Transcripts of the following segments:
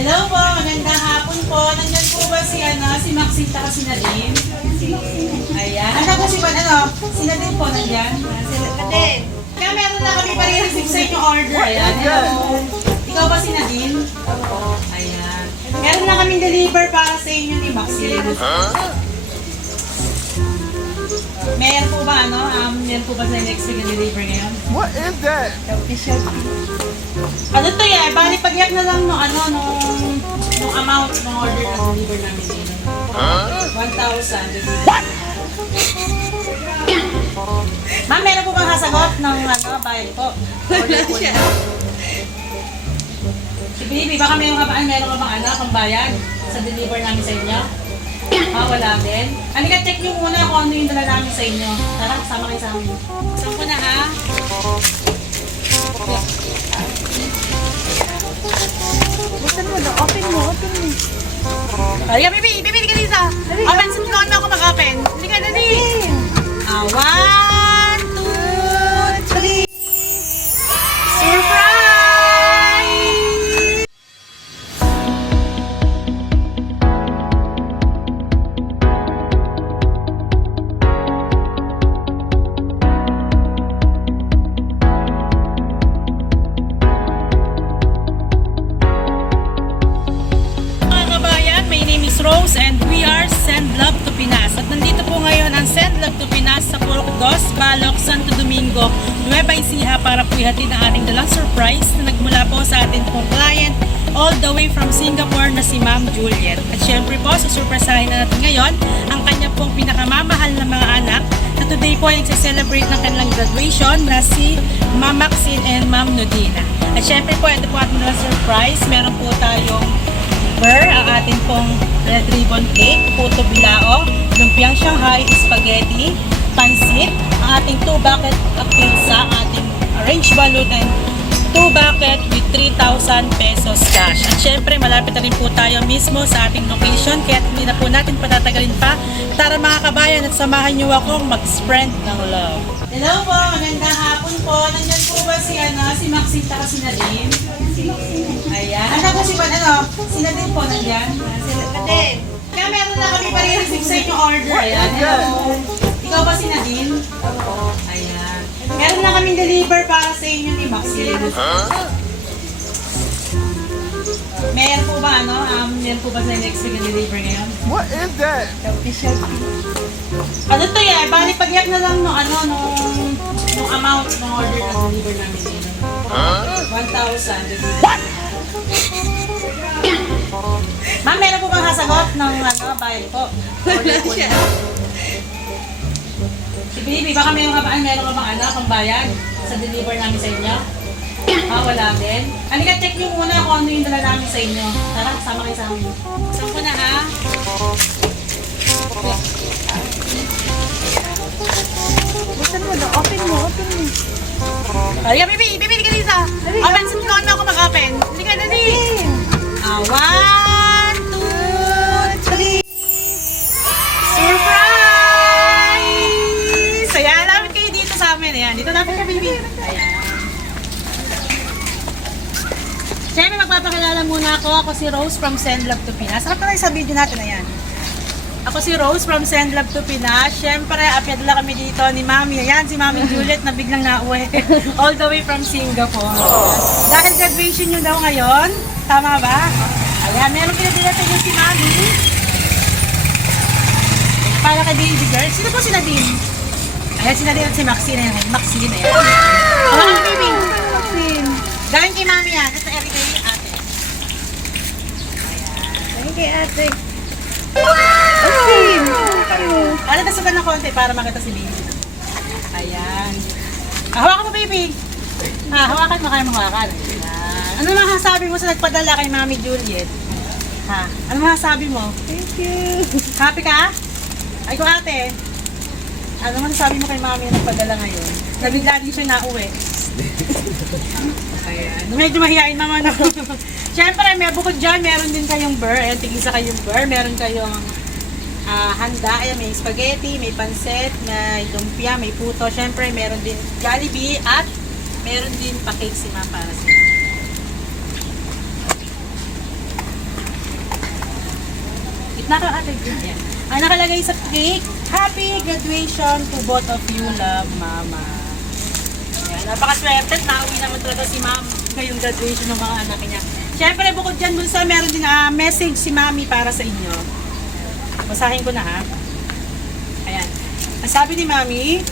Hello po, magandang hapon po. Nandiyan po ba si Maxine at si Nadine? Ayan. Ano po si Nadine po nandiyan? Si Nadine. Kaya meron na kami pare-receive sa inyong order. Ayan. Hello. Ikaw ba si Nadine? Ayan. Meron na kaming deliver para sa inyo ni Maxine. Meron po ba meron po ba sa next week na deliver ngayon? What is that? Ano to yan? Bali pag-yak na lang nung amount ng order na deliver namin dito. 1,000. What? Ma'am, meron po bang kasagot ng bayad po? Order po niya. Si Baby, baka meron ka bang pambayad sa deliver namin sa inyo? Wala din. Halika, check nyo muna kung ano yung dala namin sa inyo. Tara, kasama kayo sa amin. Saan ko na ha? Buksan mo na. Open mo. Halika, Bibi! Bibi, halika dito! Open, suntukan mo ako mag-open. Halika, dali! 1, 2, 3! Surprise! Rose and we are Send Love to Pinas. At nandito po ngayon ang Send Love to Pinas sa Purok 2, Balok, Santo Domingo, Nueva Ecija para po ihatid ang ating dalang surprise na nagmula po sa ating pong client all the way from Singapore na si Ma'am Juliet. At syempre po, susurpresahin na natin ngayon ang kanya pong pinakamamahal na mga anak na today po ay nagse-celebrate ng kanilang graduation na si Ma'am Maxine and Ma'am Nodina. At syempre po, ito po ating dalang surprise. Meron po tayong ang ating pong red ribbon cake, puto bilao, lumpiang Shanghai, spaghetti, pansit, ang ating 2 bucket of pizza, ang ating arranged balloon, and 2 bucket with 3,000 pesos cash. At syempre, malapit na rin po tayo mismo sa ating location, kaya hindi na po natin patatagalin pa. Tara mga kabayan at samahan niyo akong mag-spread ng love. Hello po, magandang hapon po. Nandiyan po ba si Maxine at si Nadine? Ayan. Ano po si Nadine po nandiyan? Si Nadine. Kaya meron na kami pare-receive sa inyong order. Ayan. Hello. Ikaw ba si Nadine? Ayan. Meron na kaming deliver para sa inyo ni Maxine. Meron po ba sa next week na deliver ngayon? What is that? Ano to yan? Bali pag-yak na lang nung amount ng order na deliver namin dito. 1,000. What? Ma'am, meron po bang kasagot ng bayad po? Order po niya. Si Baby, baka meron ka bang pambayad sa deliver namin sa inyo? Wala din. Halika, check nyo muna kung ano yung dala namin sa inyo. Tara, kasama kayo sa amin. Saan ko na ha? Buksan mo na. Open mo. Halika, Bibi! Bibi, halika dito! Open, suntukan mo ako mag-open. Halika, dali! 1, 2, 3! Surprise! Ayan, lapit kayo dito sa amin. Ayan, dito lapit ka, Bibi. Ayan. Siyempre, magpapakilala muna ako. Ako si Rose from Send Love to Pinas. Sarap na sa video natin, ayan. Ako si Rose from Send Love to Pinas. Siyempre, apiadala kami dito ni Mami. Ayan, si Mami Juliet na biglang nauwi. All the way from Singapore. Dahil graduation nyo daw ngayon. Tama ba? Ayan, meron pinadilatan nyo si Mami. Para kay baby girl. Sino po si Nadine? Ayan, si Nadine at si Maxine. Ayan, Maxine. Ayan. Wow! Ano baby? Maxine. Gawin kay Mami yan. At sa kay ate. Thank you, ate. Wow! Ano nasugan ng konti para makita si baby. Ayan. Hawakan mo baby. Hawakan mo kayo mahawakan. Ayan. Ano masasabi mo sa nagpadala kay Mami Juliet? Ano masasabi mo? Thank you. Happy ka? Ay ko ate. Ano masasabi mo kay Mami na nagpadala ngayon? Nabigla din siya nauwi. Ayan. Medyo mahihain naman ako. Siyempre, may bukod dyan, meron din kayong burr. Ayan, tigisa kayong burr. Meron kayong handa. Ayan, may spaghetti, may pansit, may lumpia, may puto. Siyempre, meron din Jollibee at meron din pa-cake si Ma para sa inyo. Naka-atay din yan. Ang nakalagay sa cake, Happy graduation to both of you, love, Mama. Ayan, napakaswerte. Nauwi naman talaga si Ma'am ngayong graduation ng mga anak niya. Siyempre, bukod dyan, Bulsa, meron din message si Mami para sa inyo. Basahin ko na, ha? Ayan. Ang sabi ni Mami,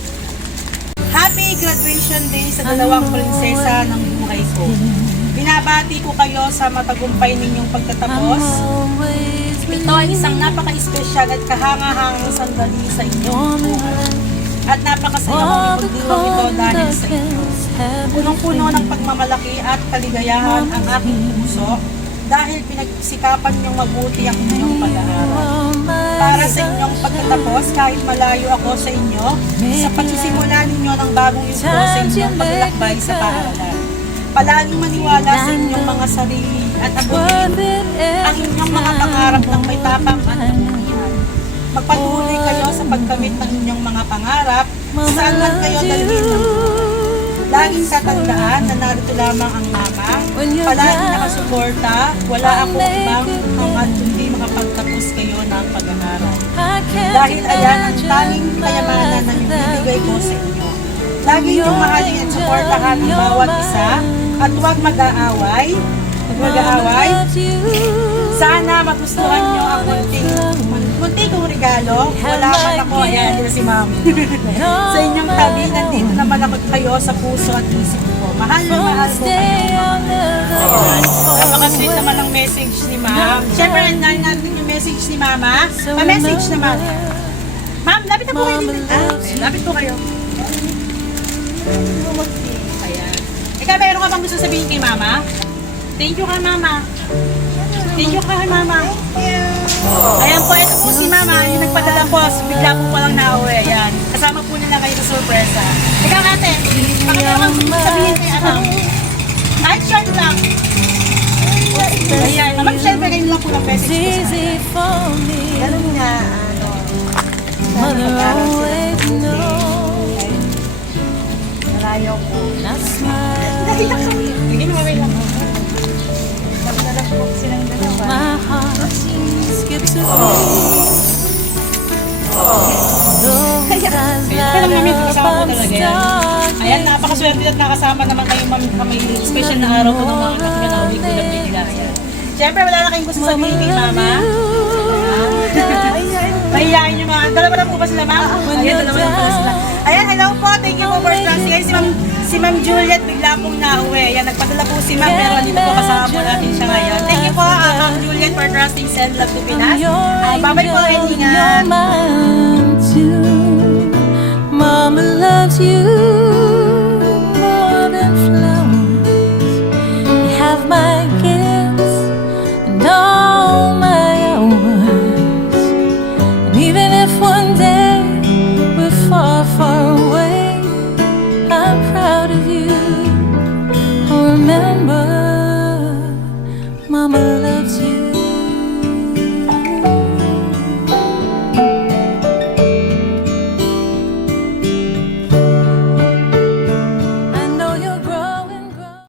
Happy graduation day sa dalawang prinsesa ng buhay ko. Binabati ko kayo sa matagumpay ninyong pagtatapos. Ito ay isang napaka-espesyal at kahangahangang sandali sa inyong buhay. At napakasaya kong ipagdiwang ito dahil sa inyo. Punong-puno ng pagmamalaki at kaligayahan ang aking puso dahil pinagsikapan niyong mabuti ang inyong pag-aaral. Para sa inyong pagtatapos, kahit malayo ako sa inyo, sa pagsisimula ninyo ng bagong yugto sa inyong paglalakbay sa paaralan. Palaging maniwala sa inyong mga sarili at abutin ang inyong mga pangarap ng may tapang at kabutihan. Magpatuloy kayo sa pagkamit ng inyong mga pangarap saan man kayo dalhin ng laging tatandaan na narito lamang ang Mama, palaging nakasuporta, wala akong ibang hangad kundi makapagtapos kayo ng pag-aaral. Dahil ayan ang tanging kayamanan na ibibigay ko sa inyo. Lagi niyong mahalin at suportahan ang bawat isa at huwag mag-aaway. Sana magustuhan niyo ang munti kong regalo. Wala man ako, ayan, dito si Ma'am. Sa inyong tabi, nandito naman ako kayo sa puso at isip ko. Mahal na mahal ko kayo. Napaka-sweet naman ang message ni Ma'am. Siyempre, nandang natin yung message ni Mama. Pa-message naman. Ma'am, lapit na po kayo dito. Lapit po kayo. Ayan. Ikaw, meron ka bang gusto sabihin kay Mama? Thank you kay Mama. Thank you kay Mama. Ayan po, ito po si Mama. Yung nagpadala po, bigla po walang nauwi. Ayan. Kasama po nila kayo sa sorpresa. Ikaw ate, pakita mo sabihin kay Anam. Kahit short lang. Ayan. Mag-share kayo lang po ng message ko sa Ganun nga, malayo ko. Hindi mo maway lang. Magdala po silang dalawa. Kaya lang namin, kasama po talaga yan. Ayan, napakaswerte at nakasama naman kayo may special na araw ko ng mga anak na nauwi ko lang nila. Ayan. Siyempre, wala na kayong gusto sabihin kay Mama. Mahihayin nyo mga. Dalawa lang po ba sila, Ma'am? Ayan, dalawa lang pala sila. Ayan, hello po. Thank you po for trusting. Ayan, si Ma'am Juliet bigla pong nauwi. Ayan, nagpadala po si Ma'am, pero dito po kasama po natin siya ngayon. Thank you po, Ma'am Juliet, for trusting Send Love to Pinas. Bye-bye po, ingat. Mama loves you.